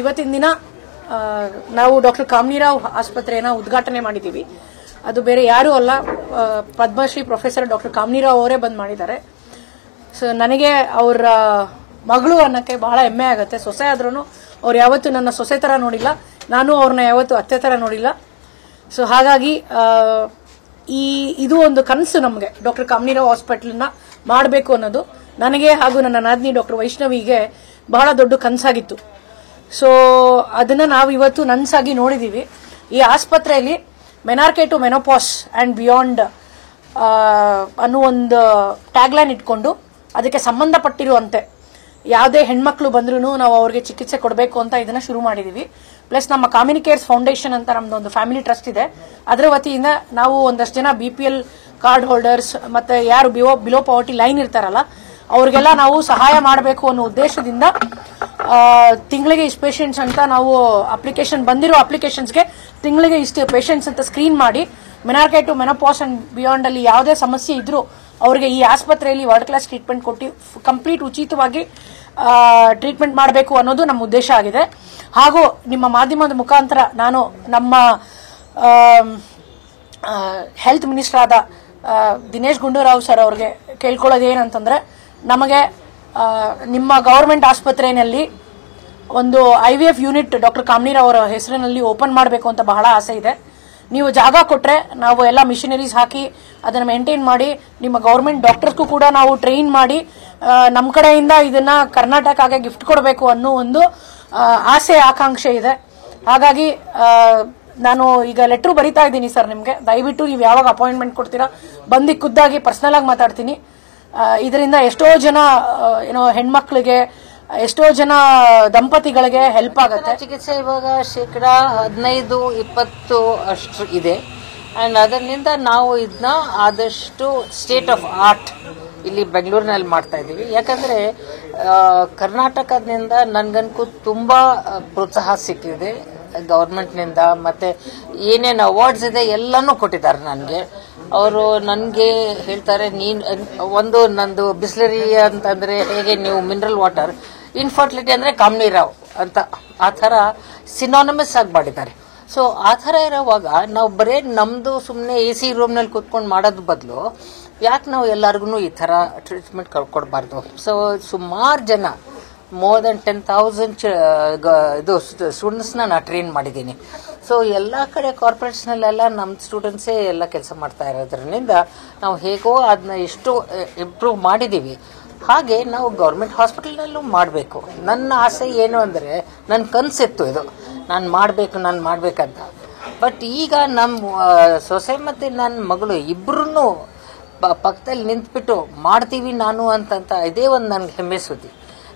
ಇವತ್ತಿನ ದಿನ ನಾವು ಡಾಕ್ಟರ್ ಕಾಮನಿರಾವ್ ಆಸ್ಪತ್ರೆಯನ್ನು ಉದ್ಘಾಟನೆ ಮಾಡಿದ್ದೀವಿ. ಅದು ಬೇರೆ ಯಾರೂ ಅಲ್ಲ, ಪದ್ಮಶ್ರೀ ಪ್ರೊಫೆಸರ್ ಡಾಕ್ಟರ್ ಕಾಮನಿರಾವ್ ಅವರೇ ಬಂದು ಮಾಡಿದ್ದಾರೆ. ಸೊ ನನಗೆ ಅವರ ಮಗಳು ಅನ್ನೋಕ್ಕೆ ಬಹಳ ಹೆಮ್ಮೆ ಆಗುತ್ತೆ. ಸೊಸೆ ಆದ್ರೂ ಅವ್ರು ಯಾವತ್ತೂ ನನ್ನ ಸೊಸೆ ಥರ ನೋಡಿಲ್ಲ, ನಾನು ಅವ್ರನ್ನ ಯಾವತ್ತೂ ಅತ್ತೆ ಥರ ನೋಡಿಲ್ಲ. ಸೊ ಹಾಗಾಗಿ ಇದು ಒಂದು ಕನಸು ನಮಗೆ, ಡಾಕ್ಟರ್ ಕಾಮನಿರಾವ್ ಹಾಸ್ಪಿಟಲ್ನ ಮಾಡಬೇಕು ಅನ್ನೋದು ನನಗೆ ಹಾಗೂ ನನ್ನ ನಾದಿನಿ ಡಾಕ್ಟರ್ ವೈಷ್ಣವಿಗೆ ಬಹಳ ದೊಡ್ಡ ಕನಸಾಗಿತ್ತು. ಸೊ ಅದನ್ನು ನಾವು ಇವತ್ತು ನನಸಾಗಿ ನೋಡಿದ್ದೀವಿ. ಈ ಆಸ್ಪತ್ರೆಯಲ್ಲಿ menarche to menopause and beyond ಅನ್ನೋ ಒಂದು ಟ್ಯಾಗ್ಲೈನ್ ಇಟ್ಕೊಂಡು ಅದಕ್ಕೆ ಸಂಬಂಧಪಟ್ಟಿರುವಂತೆ ಯಾವುದೇ ಹೆಣ್ಮಕ್ಳು ಬಂದ್ರೂ ನಾವು ಅವ್ರಿಗೆ ಚಿಕಿತ್ಸೆ ಕೊಡಬೇಕು ಅಂತ ಇದನ್ನ ಶುರು ಮಾಡಿದೀವಿ. ಪ್ಲಸ್ ನಮ್ಮ ಕಾಮಿನಿ ಕೇರ್ಸ್ ಫೌಂಡೇಶನ್ ಅಂತ ನಮ್ದು ಒಂದು ಫ್ಯಾಮಿಲಿ ಟ್ರಸ್ಟ್ ಇದೆ, ಅದರ ವತಿಯಿಂದ ನಾವು ಒಂದಷ್ಟು ಜನ BPL ಕಾರ್ಡ್ ಹೋಲ್ಡರ್ಸ್ ಮತ್ತೆ ಯಾರು ಬಿಲೋ ಪಾವರ್ಟಿ ಲೈನ್ ಇರ್ತಾರಲ್ಲ ಅವ್ರಿಗೆಲ್ಲ ನಾವು ಸಹಾಯ ಮಾಡಬೇಕು ಅನ್ನೋ ಉದ್ದೇಶದಿಂದ ತಿಂಗಳಿಗೆ ಇಷ್ಟು ಪೇಷಂಟ್ಸ್ ಅಂತ ನಾವು ಅಪ್ಲಿಕೇಶನ್ ಬಂದಿರೋ ಅಪ್ಲಿಕೇಶನ್ಸ್ಗೆ ತಿಂಗಳಿಗೆ ಇಷ್ಟು ಪೇಷಂಟ್ಸ್ ಅಂತ ಸ್ಕ್ರೀನ್ ಮಾಡಿ menarche to menopause and beyond ಅಲ್ಲಿ ಯಾವುದೇ ಸಮಸ್ಯೆ ಇದ್ರೂ ಅವರಿಗೆ ಈ ಆಸ್ಪತ್ರೆಯಲ್ಲಿ ವರ್ಲ್ಡ್ ಕ್ಲಾಸ್ ಟ್ರೀಟ್ಮೆಂಟ್ ಕೊಟ್ಟು ಕಂಪ್ಲೀಟ್ ಉಚಿತವಾಗಿ ಟ್ರೀಟ್ಮೆಂಟ್ ಮಾಡಬೇಕು ಅನ್ನೋದು ನಮ್ಮ ಉದ್ದೇಶ ಆಗಿದೆ. ಹಾಗೂ ನಿಮ್ಮ ಮಾಧ್ಯಮದ ಮುಖಾಂತರ ನಾನು ನಮ್ಮ ಹೆಲ್ತ್ ಮಿನಿಸ್ಟರ್ ಆದ ದಿನೇಶ್ ಗುಂಡೂರಾವ್ ಸರ್ ಅವ್ರಿಗೆ ಕೇಳ್ಕೊಳ್ಳೋದು ಏನಂತಂದ್ರೆ, ನಮಗೆ ನಿಮ್ಮ ಗವರ್ಮೆಂಟ್ ಆಸ್ಪತ್ರೆಯಲ್ಲಿ ಒಂದು IVF ಯೂನಿಟ್ ಡಾಕ್ಟರ್ ಕಾಮನಿರಾವ್ ಅವರ ಹೆಸರಿನಲ್ಲಿ ಓಪನ್ ಮಾಡಬೇಕು ಅಂತ ಬಹಳ ಆಸೆ ಇದೆ. ನೀವು ಜಾಗ ಕೊಟ್ರೆ ನಾವು ಎಲ್ಲ ಮಿಷನರೀಸ್ ಹಾಕಿ ಅದನ್ನ ಮೇಂಟೈನ್ ಮಾಡಿ ನಿಮ್ಮ ಗವರ್ಮೆಂಟ್ ಡಾಕ್ಟರ್ಸ್ಗೂ ಕೂಡ ನಾವು ಟ್ರೈನ್ ಮಾಡಿ ನಮ್ಮ ಕಡೆಯಿಂದ ಇದನ್ನ ಕರ್ನಾಟಕಕ್ಕೆ ಗಿಫ್ಟ್ ಕೊಡಬೇಕು ಅನ್ನೋ ಒಂದು ಆಸೆ ಆಕಾಂಕ್ಷೆ ಇದೆ. ಹಾಗಾಗಿ ನಾನು ಈಗ ಲೆಟರ್ ಬರಿತಾ ಇದ್ದೀನಿ ಸರ್ ನಿಮ್ಗೆ, ದಯವಿಟ್ಟು ನೀವು ಯಾವಾಗ ಅಪಾಯಿಂಟ್ಮೆಂಟ್ ಕೊಡ್ತೀರಾ ಬಂದು ಖುದ್ದಾಗಿ ಪರ್ಸನಲ್ ಆಗಿ ಮಾತಾಡ್ತೀನಿ. ಇದರಿಂದ ಎಷ್ಟೋ ಜನ ಹೆಣ್ಮಕ್ಳಿಗೆ ಎಷ್ಟೋ ಜನ ದಂಪತಿಗಳಿಗೆ ಹೆಲ್ಪ್ ಆಗುತ್ತೆ. ಚಿಕಿತ್ಸೆ ಇವಾಗ 15-20 ಅಷ್ಟು ಇದೆ. ಅಂಡ್ ಅದರಿಂದ ನಾವು ಇದನ್ನ ಆದಷ್ಟು ಸ್ಟೇಟ್ ಆಫ್ ಆರ್ಟ್ ಇಲ್ಲಿ ಬೆಂಗಳೂರಿನಲ್ಲಿ ಮಾಡ್ತಾ ಇದ್ದೀವಿ. ಯಾಕಂದ್ರೆ ಕರ್ನಾಟಕದಿಂದ ನನ್ಗನ್ಕು ತುಂಬಾ ಪ್ರೋತ್ಸಾಹ ಸಿಕ್ಕಿದೆ ಗವರ್ಮೆಂಟ್ನಿಂದ. ಮತ್ತೆ ಏನೇನು ಅವಾರ್ಡ್ಸ್ ಇದೆ ಎಲ್ಲಾನು ಕೊಟ್ಟಿದ್ದಾರೆ ನನಗೆ. ಅವರು ನನಗೆ ಹೇಳ್ತಾರೆ, ನಂದು ಬಿಸ್ಲರಿ ಅಂತಂದ್ರೆ ಹೇಗೆ ನೀವು ಮಿನರಲ್ ವಾಟರ್, ಇನ್ಫರ್ಟಿಲಿಟಿ ಅಂದ್ರೆ ಕಾಮನಿರಾವ್ ಅಂತ ಆ ಥರ ಸಿನಾನಮಸ್ ಆಗಿ ಮಾಡಿದ್ದಾರೆ. ಸೊ ಆ ಥರ ಇರೋವಾಗ ನಾವು ಬರೇ ನಮ್ದು ಸುಮ್ಮನೆ AC ರೂಮ್ನಲ್ಲಿ ಕೂತ್ಕೊಂಡು ಮಾಡೋದ್ ಬದಲು ಯಾಕೆ ನಾವು ಎಲ್ಲರಿಗೂ ಈ ಥರ ಟ್ರೀಟ್ಮೆಂಟ್ ಕೊಡಬಾರ್ದು. ಸೊ ಸುಮಾರು ಜನ ಮೋರ್ ದೆನ್ 10,000 ಇದು ಸ್ಟೂಡೆಂಟ್ಸ್ನ ನಾನು ಟ್ರೈನ್ ಮಾಡಿದ್ದೀನಿ. ಸೊ ಎಲ್ಲ ಕಡೆ ಕಾರ್ಪೊರೇಟ್ಸ್ನಲ್ಲೆಲ್ಲ ನಮ್ಮ ಸ್ಟೂಡೆಂಟ್ಸೇ ಎಲ್ಲ ಕೆಲಸ ಮಾಡ್ತಾ ಇರೋದ್ರಿಂದ ನಾವು ಹೇಗೋ ಅದನ್ನ ಎಷ್ಟು ಇಂಪ್ರೂವ್ ಮಾಡಿದ್ದೀವಿ. ಹಾಗೆ ನಾವು ಗೌರ್ಮೆಂಟ್ ಹಾಸ್ಪಿಟಲ್ನಲ್ಲೂ ಮಾಡಬೇಕು. ನನ್ನ ಆಸೆ ಏನು ಅಂದರೆ, ನನ್ನ ಕನಸಿತ್ತು ಇದು, ನಾನು ಮಾಡಬೇಕಂತ. ಬಟ್ ಈಗ ನಮ್ಮ ಸೊಸೆ ಮತ್ತು ನನ್ನ ಮಗಳು ಇಬ್ಬರೂ ಪಕ್ಕದಲ್ಲಿ ನಿಂತ್ಬಿಟ್ಟು ಮಾಡ್ತೀವಿ ನಾನು ಅಂತಂತ ಇದೇ ಒಂದು ನನಗೆ ಹೆಮ್ಮೆ ಸುದ್ದಿ.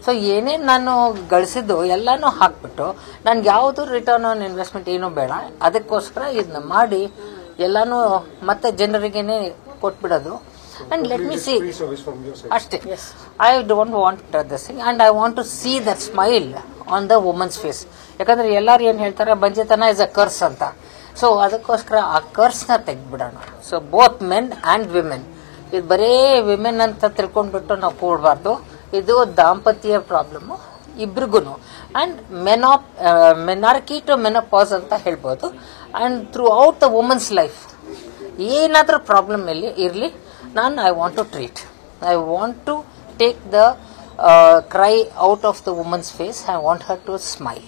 ಸೊ ಏನೇನು ನಾನು ಗಳಿಸಿದ್ದು ಎಲ್ಲನೂ ಹಾಕ್ಬಿಟ್ಟು ನನಗೆ ಯಾವುದು ರಿಟರ್ನ್ ಆನ್ ಇನ್ವೆಸ್ಟ್ಮೆಂಟ್ ಏನೂ ಬೇಡ, ಅದಕ್ಕೋಸ್ಕರ ಇದನ್ನ ಮಾಡಿ ಎಲ್ಲನೂ ಮತ್ತೆ ಜನರಿಗೇನೆ ಕೊಟ್ಬಿಡೋದು. And let me see, Ashti, I don't want this thing, and I want to see that smile on the woman's face. ಯಾಕಂದ್ರೆ ಎಲ್ಲರೂ ಏನು ಹೇಳ್ತಾರೆ, ಬಂಜೆತನ ಇಸ್ ಅ ಕರ್ಸ್ ಅಂತ. ಸೊ ಅದಕ್ಕೋಸ್ಕರ ಆ ಕರ್ಸ್ನ ತೆಗೆದ್ಬಿಡೋಣ. So both men and women, ಇದು ಬರೇ ವಿಮೆನ್ ಅಂತ ತಿಳ್ಕೊಂಡ್ಬಿಟ್ಟು ನಾವು ಕೂಡಬಾರ್ದು. ಇದು ದಾಂಪತ್ಯ ಪ್ರಾಬ್ಲಮ್ಮು ಇಬ್ರಿಗೂ. ಆ್ಯಂಡ್ ಮೆನಾರ್ಕಿ ಟು ಮೆನೋಪಾಸ್ ಅಂತ ಹೇಳ್ಬೋದು. And through out the women's life ಏನಾದರೂ ಪ್ರಾಬ್ಲಮ್ ಇರಲಿ, I want to treat. I want to take the cry out of the woman's face. I want her to smile.